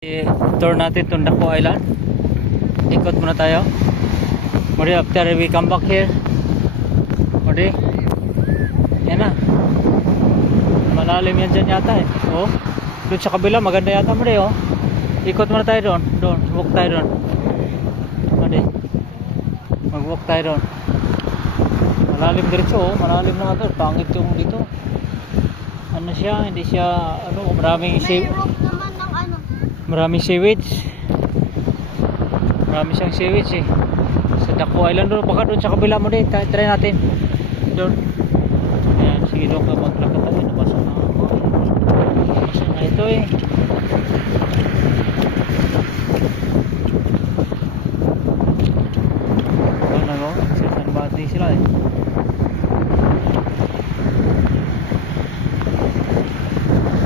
Tour natin itong Daco Island. Ikot muna tayo. Muli after we come back here. Muli. Yan na. Malalim yan dyan yata eh. Oh. Doon sa kabila maganda yata muli oh. Ikot muna tayo doon. Doon. Walk tayo doon. Muli. Mag-walk tayo doon. Malalim diretso oh. Malalim naman doon. Pangit yung dito. Ano siya? Hindi siya ano. Maraming Maraming seaweeds. Marami siyang seaweeds eh. Sa Daco Island doon. Baka doon sa kabila mo din. Try natin. Doon. Ayan. Sige doon ka maglakad tayo. Nabasa na ako. Nabasa na ito eh. Ano no? Sa bati sila eh.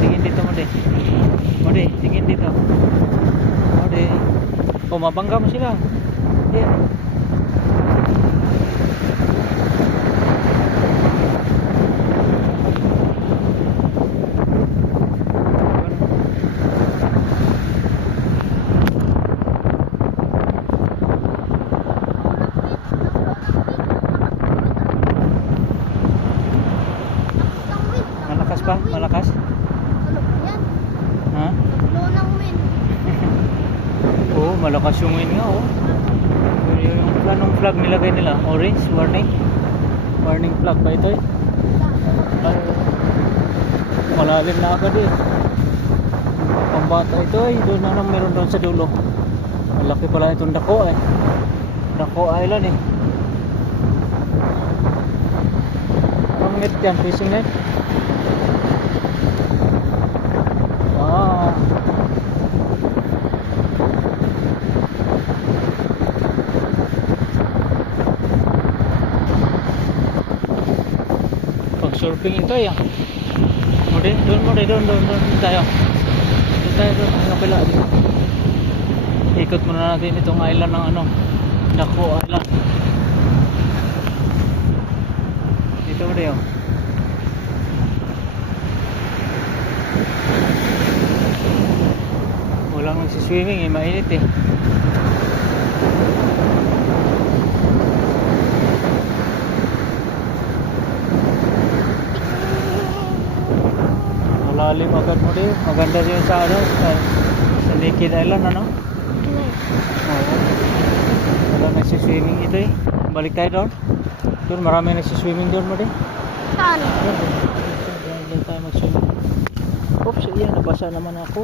Tingin dito mo din. Mode, tingin dito. Mode. Oh, mabangga mo sila. Ayan. Malakas pa? Malakas? Ha? Oh, malakas yung wind nga oh. Yung anong flag nilagay nila? Orange, warning. Warning flag ba ito eh? Ay, malalim na agad eh. Pambata ito eh. Doon na meron doon sa dulo. Malaki pala itong Daco eh. Daco Island eh. Anong net yan? Fishing net? Ah. Surfing ito ya. Doon tayo. Ang kapila dito. Ikot muna natin itong island ng ano, Daco Island. Dito mo rin walang nagsiswimming eh, mainit eh. Malalim agad mo din. Maganda din sa ano, sa Naked Island ano. Oo. Wala nagsiswimming ito eh. Balik tayo doon. Doon marami nagsiswimming doon mo din. Saan? Doon tayo mag-swimming. Oops, yan nabasa naman ako.